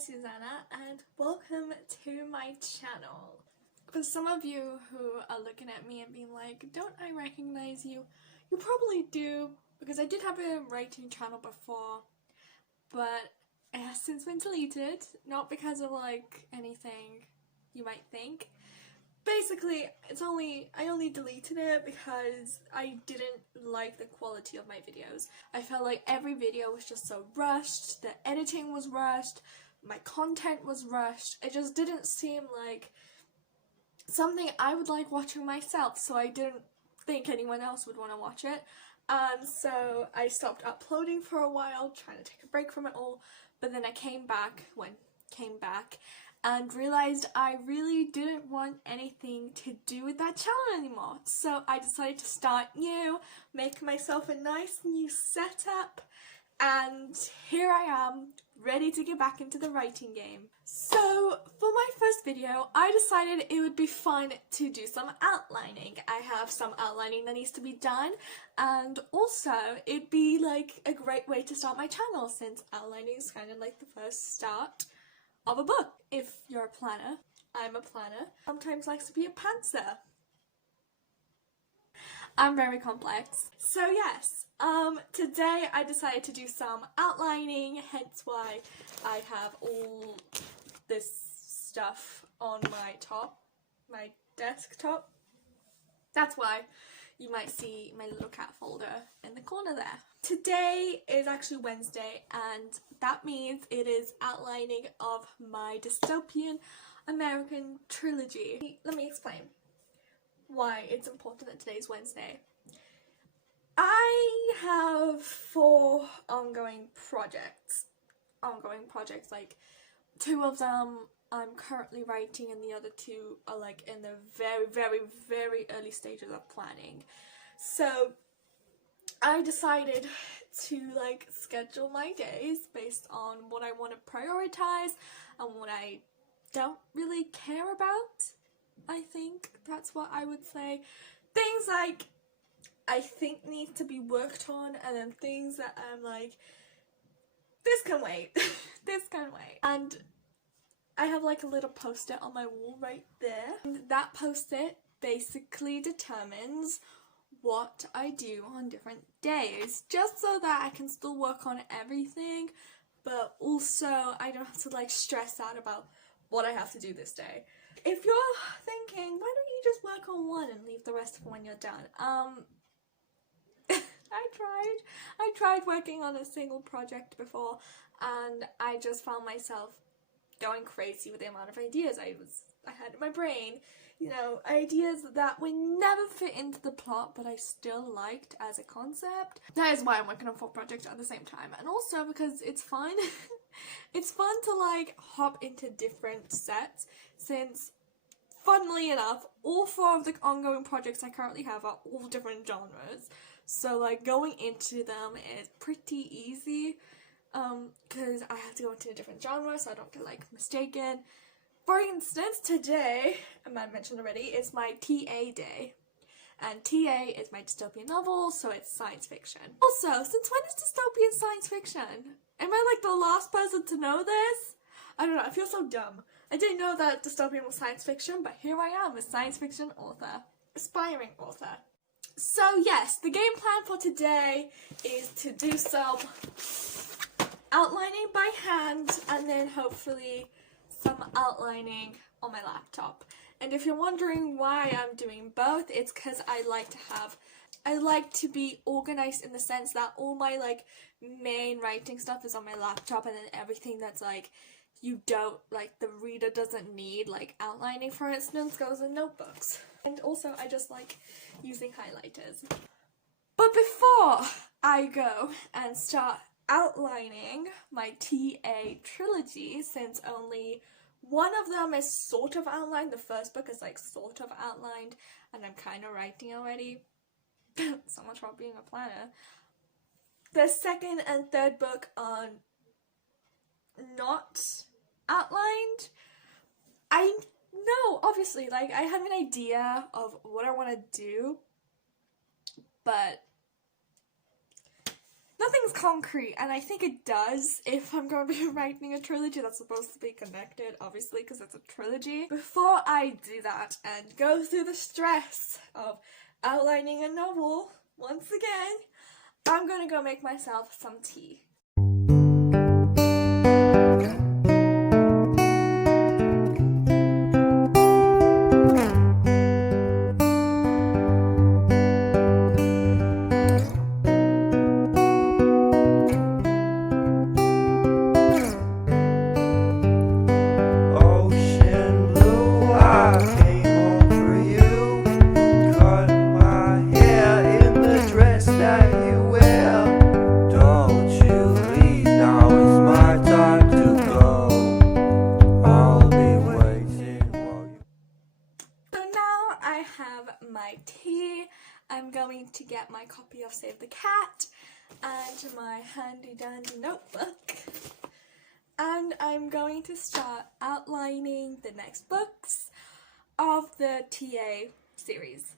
Susanna and welcome to my channel. For some of you who are looking at me and being like, don't I recognize you? You probably do, because I did have a writing channel before, but it has since been deleted, not because of like anything you might think. Basically, I only deleted it because I didn't like the quality of my videos. I felt like every video was just so rushed, the editing was rushed, my content was rushed. It just didn't seem like something I would like watching myself, so I didn't think anyone else would want to watch it. So I stopped uploading for a while, trying to take a break from it all, but then I came back and realized I really didn't want anything to do with that channel anymore. So I decided to start new, make myself a nice new setup, and here I am, ready to get back into the writing game. So for my first video, I decided it would be fun to do some outlining. I have some outlining that needs to be done, and also it'd be like a great way to start my channel, since outlining is kind of like the first start of a book. If you're a planner, I'm a planner, sometimes likes to be a pantser. I'm very complex. So yes, today I decided to do some outlining, hence why I have all this stuff on my desktop. That's why you might see my little cat folder in the corner there. Today is actually Wednesday, and that means it is outlining of my dystopian American trilogy. Let me explain why it's important that today's Wednesday. I have 4 ongoing projects, like 2 of them I'm currently writing and the other 2 are like in the very early stages of planning. So I decided to like schedule my days based on what I want to prioritize and what I don't really care about. I think that's what I would say. Things like I think need to be worked on, and then things that I'm like, this can wait. This can wait. And I have like a little post-it on my wall right there, and that post-it basically determines what I do on different days, just so that I can still work on everything, but also I don't have to like stress out about what I have to do this day. If you're thinking, why don't you just work on one and leave the rest for when you're done? I tried working on a single project before, and I just found myself going crazy with the amount of ideas I had in my brain. You know, ideas that would never fit into the plot, but I still liked as a concept. That is why I'm working on 4 projects at the same time, and also because it's fun. It's fun to like hop into different sets, since funnily enough, all 4 of the ongoing projects I currently have are all different genres. So like going into them is pretty easy, because I have to go into a different genre so I don't get like mistaken. For instance, today, I might have mentioned already, it's my TA day. And TA is my dystopian novel, so it's science fiction. Also, since when is dystopian science fiction? Am I like the last person to know this? I don't know, I feel so dumb. I didn't know that dystopian was science fiction, but here I am, a science fiction author. Aspiring author. So yes, the game plan for today is to do some outlining by hand, and then hopefully some outlining on my laptop. And if you're wondering why I'm doing both, it's because I like to be organized in the sense that all my like main writing stuff is on my laptop, and then everything that's like the reader doesn't need, like outlining for instance, goes in notebooks. And also I just like using highlighters. But before I go and start outlining my TA trilogy, since only one of them is sort of outlined, the first book is like sort of outlined, and I'm kind of writing already. So much about being a planner. The second and third book are not outlined. I know, obviously, like I have an idea of what I want to do, but nothing's concrete, and I think it does if I'm going to be writing a trilogy that's supposed to be connected, obviously, because it's a trilogy. Before I do that and go through the stress of outlining a novel once again, I'm gonna go make myself some tea. My tea. I'm going to get my copy of Save the Cat and my handy dandy notebook, and I'm going to start outlining the next books of the TA series.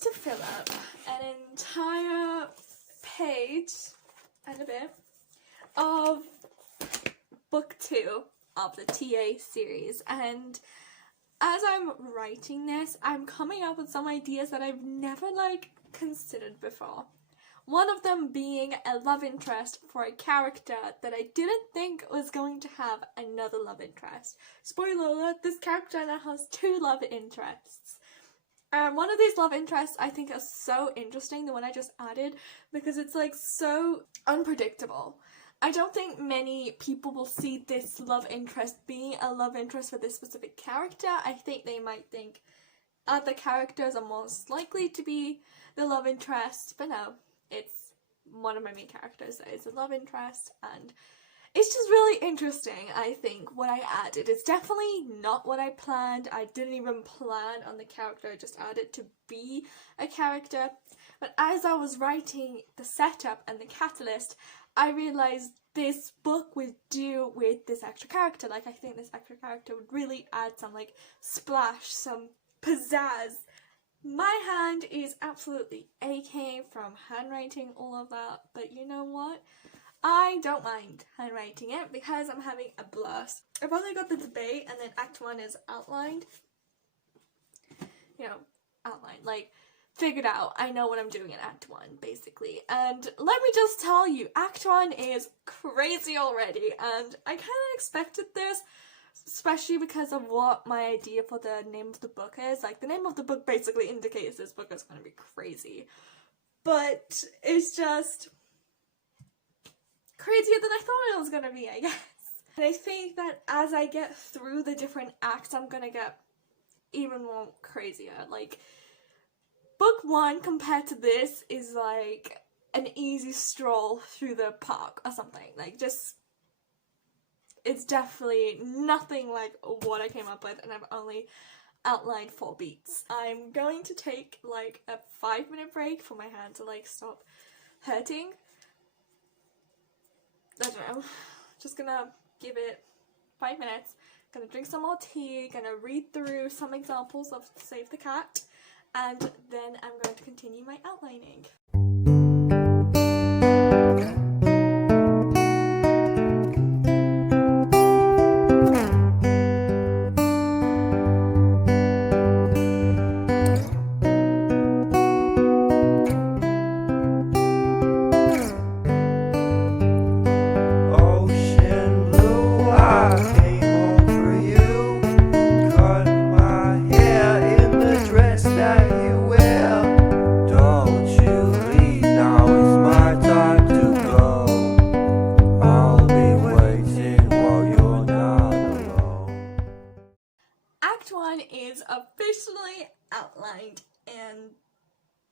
To fill up an entire page and a bit of book 2 of the TA series, and as I'm writing this, I'm coming up with some ideas that I've never considered before. One of them being a love interest for a character that I didn't think was going to have another love interest. Spoiler alert, this character now has 2 love interests. One of these love interests I think is so interesting, the one I just added, because it's so unpredictable. I don't think many people will see this love interest being a love interest for this specific character. I think they might think other characters are most likely to be the love interest, but no, it's one of my main characters that is a love interest, and it's just really interesting, I think, what I added. It's definitely not what I planned. I didn't even plan on the character, I just added to be a character. But as I was writing the setup and the catalyst, I realised this book would do with this extra character. I think this extra character would really add some, splash, some pizzazz. My hand is absolutely aching from handwriting all of that, but you know what? I don't mind handwriting it because I'm having a blast. I've only got the debate and then Act 1 is outlined. Outlined. Figured out. I know what I'm doing in Act 1, basically. And let me just tell you, Act 1 is crazy already, and I kind of expected this, especially because of what my idea for the name of the book is. The name of the book basically indicates this book is going to be crazy. But it's just crazier than I thought it was gonna be, I guess. And I think that as I get through the different acts, I'm gonna get even more crazier. book one compared to this is like an easy stroll through the park or something. Like, just, it's definitely nothing like what I came up with, and I've only outlined 4 beats. I'm going to take like a 5-minute break for my hand to like stop hurting. I don't know, just gonna give it 5 minutes, gonna drink some more tea, gonna read through some examples of Save the Cat, and then I'm going to continue my outlining. Is officially outlined, and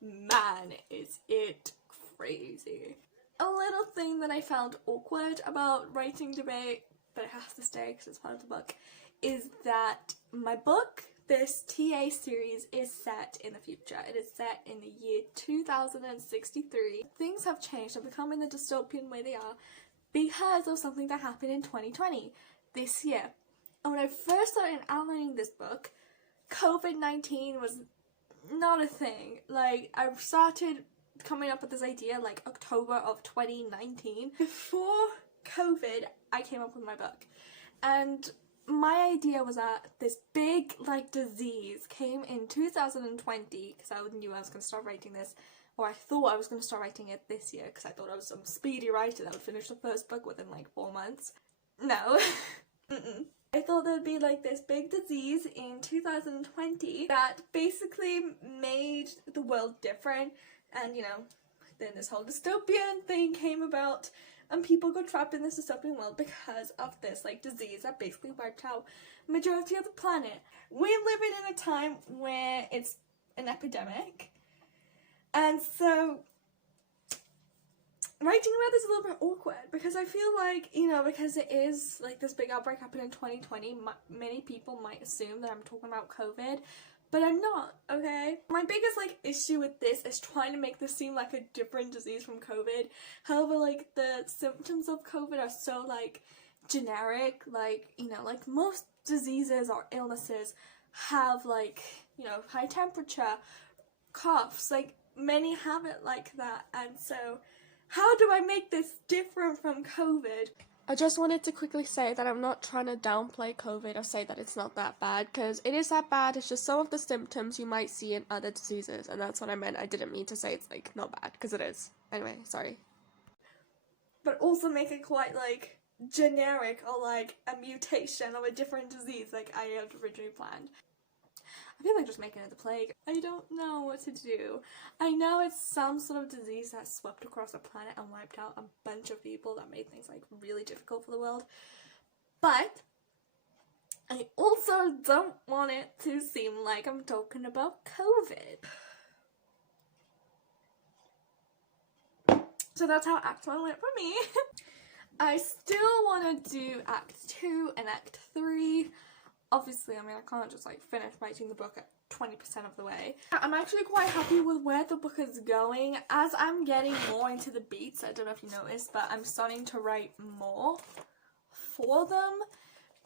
man, is it crazy. A little thing that I found awkward about writing debate, but it has to stay because it's part of the book, is that my book, this TA series, is set in the future. It is set in the year 2063. Things have changed and become in the dystopian way they are because of something that happened in 2020, this year. And when I first started outlining this book, COVID-19 was not a thing. Like, I started coming up with this idea like October of 2019. Before COVID, I came up with my book. And my idea was that this big, like, disease came in 2020, because I knew I was going to start writing this, or I thought I was going to start writing it this year, because I thought I was some speedy writer that would finish the first book within, like, 4 months. No. I thought there'd be like this big disease in 2020 that basically made the world different, and you know, then this whole dystopian thing came about and people got trapped in this dystopian world because of this like disease that basically wiped out the majority of the planet. We're living in a time where it's an epidemic, and so writing about this is a little bit awkward because I feel like, you know, because it is like this big outbreak happened in 2020, many people might assume that I'm talking about COVID, but I'm not, okay? My biggest like issue with this is trying to make this seem like a different disease from COVID. However, like the symptoms of COVID are so like generic, like, you know, like most diseases or illnesses have like, you know, high temperature, coughs, like many have it like that, and so how do I make this different from COVID? I just wanted to quickly say that I'm not trying to downplay COVID or say that it's not that bad, because it is that bad. It's just some of the symptoms you might see in other diseases, and that's what I meant. I didn't mean to say it's like not bad, because it is. Anyway, sorry. But also make it quite like generic or like a mutation of a different disease like I had originally planned. I feel like just making it the plague. I don't know what to do. I know it's some sort of disease that swept across the planet and wiped out a bunch of people that made things like really difficult for the world. But I also don't want it to seem like I'm talking about COVID. So that's how Act 1 went for me. I still want to do Act 2 and Act 3. Obviously, I mean, I can't just like finish writing the book at 20% of the way. I'm actually quite happy with where the book is going. As I'm getting more into the beats, I don't know if you noticed, but I'm starting to write more for them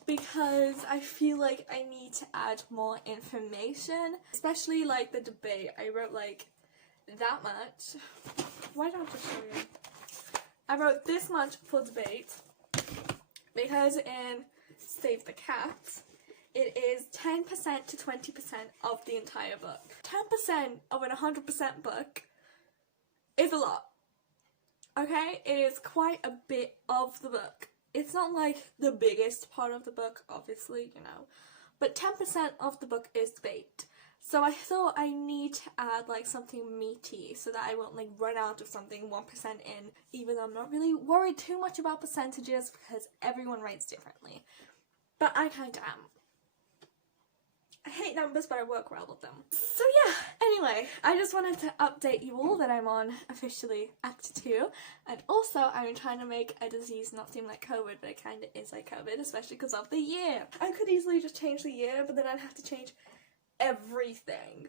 because I feel like I need to add more information, especially like the debate. I wrote like that much. Why don't I just show you? I wrote this much for debate because in Save the Cat, it is 10% to 20% of the entire book. 10% of an 100% book is a lot. Okay? It is quite a bit of the book. It's not like the biggest part of the book, obviously, you know. But 10% of the book is debate. So I thought I need to add like something meaty so that I won't like run out of something 1% in, even though I'm not really worried too much about percentages because everyone writes differently. But I kind of am. I hate numbers, but I work well with them. So yeah, anyway, I just wanted to update you all that I'm on officially Act 2, and also I'm trying to make a disease not seem like COVID, but it kind of is like COVID, especially because of the year. I could easily just change the year, but then I'd have to change everything.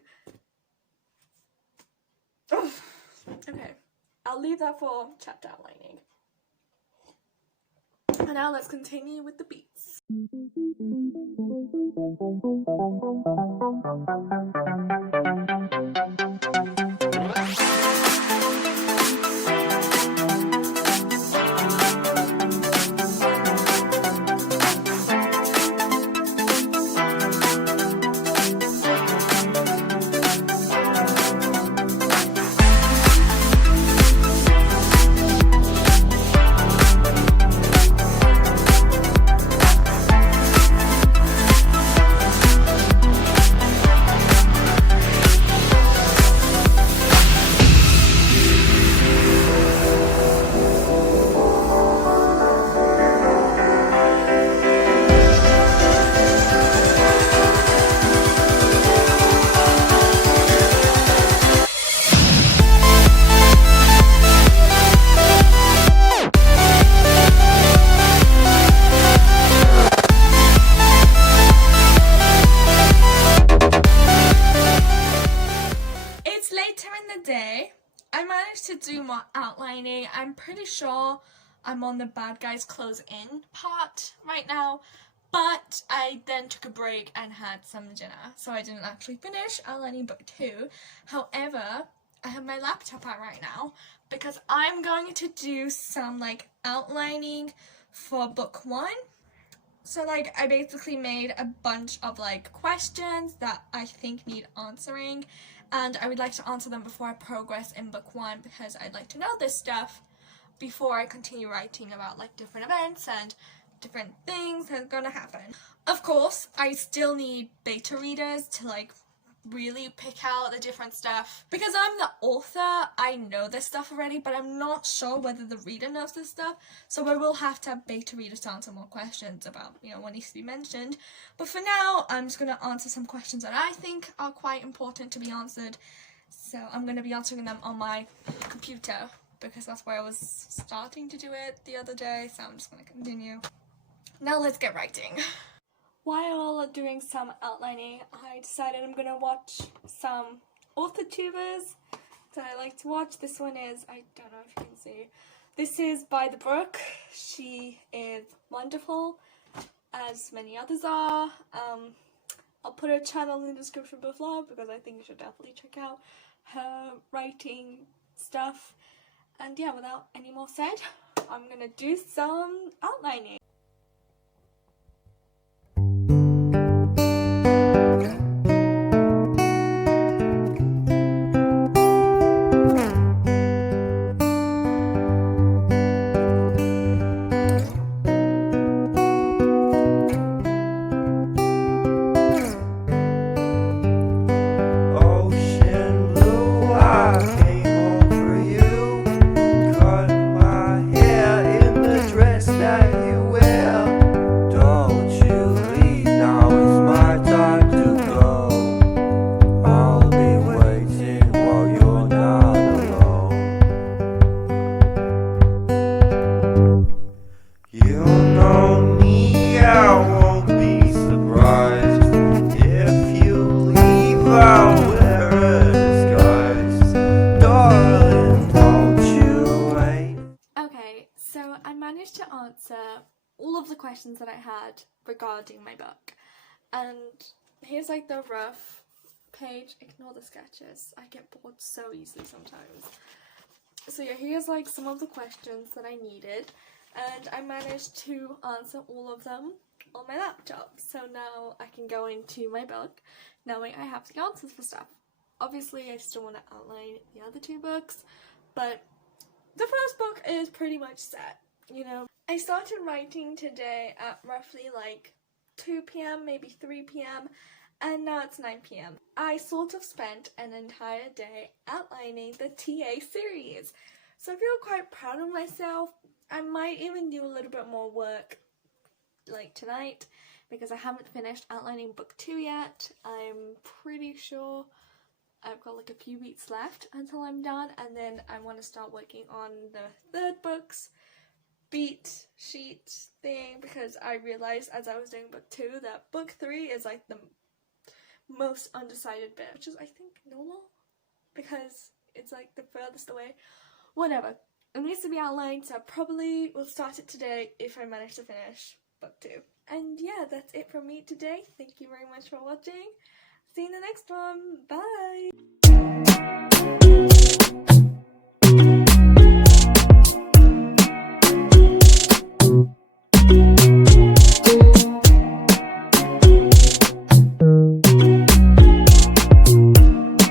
Ugh. Okay, I'll leave that for chapter outlining. And now let's continue with the beats. I managed to do more outlining. I'm pretty sure I'm on the bad guys close in part right now, but I then took a break and had some dinner, so I didn't actually finish outlining book 2. However, I have my laptop out right now because I'm going to do some outlining for book 1. So I basically made a bunch of questions that I think need answering, and I would like to answer them before I progress in book 1 because I'd like to know this stuff before I continue writing about different events and different things that are gonna happen. Of course, I still need beta readers to really pick out the different stuff. Because I'm the author, I know this stuff already, but I'm not sure whether the reader knows this stuff, so I will have to have beta readers to answer more questions about, what needs to be mentioned. But for now, I'm just going to answer some questions that I think are quite important to be answered, so I'm going to be answering them on my computer, because that's where I was starting to do it the other day, so I'm just going to continue. Now let's get writing. While doing some outlining, I decided I'm gonna watch some authortubers that I like to watch. This one is, I don't know if you can see, this is by the Brook. She is wonderful, as many others are. I'll put her channel in the description below because I think you should definitely check out her writing stuff. And yeah, without any more said, I'm gonna do some outlining. To answer all of the questions that I had regarding my book, and here's the rough page. Ignore the sketches, I get bored so easily sometimes. So yeah, here's some of the questions that I needed, and I managed to answer all of them on my laptop, so now I can go into my book knowing I have the answers for stuff. Obviously I still want to outline the other 2 books, but the first book is pretty much set. I started writing today at roughly 2 p.m, maybe 3 p.m, and now it's 9 p.m. I sort of spent an entire day outlining the TA series, so I feel quite proud of myself. I might even do a little bit more work tonight because I haven't finished outlining book 2 yet. I'm pretty sure I've got like a few weeks left until I'm done, and then I want to start working on the 3rd book's beat sheet thing, because I realized as I was doing book 2 that book 3 is like the most undecided bit, which is I think normal because it's like the furthest away. Whatever. It needs to be outlined, so I probably will start it today if I manage to finish book 2. And yeah, that's it from me today. Thank you very much for watching. See you in the next one. Bye!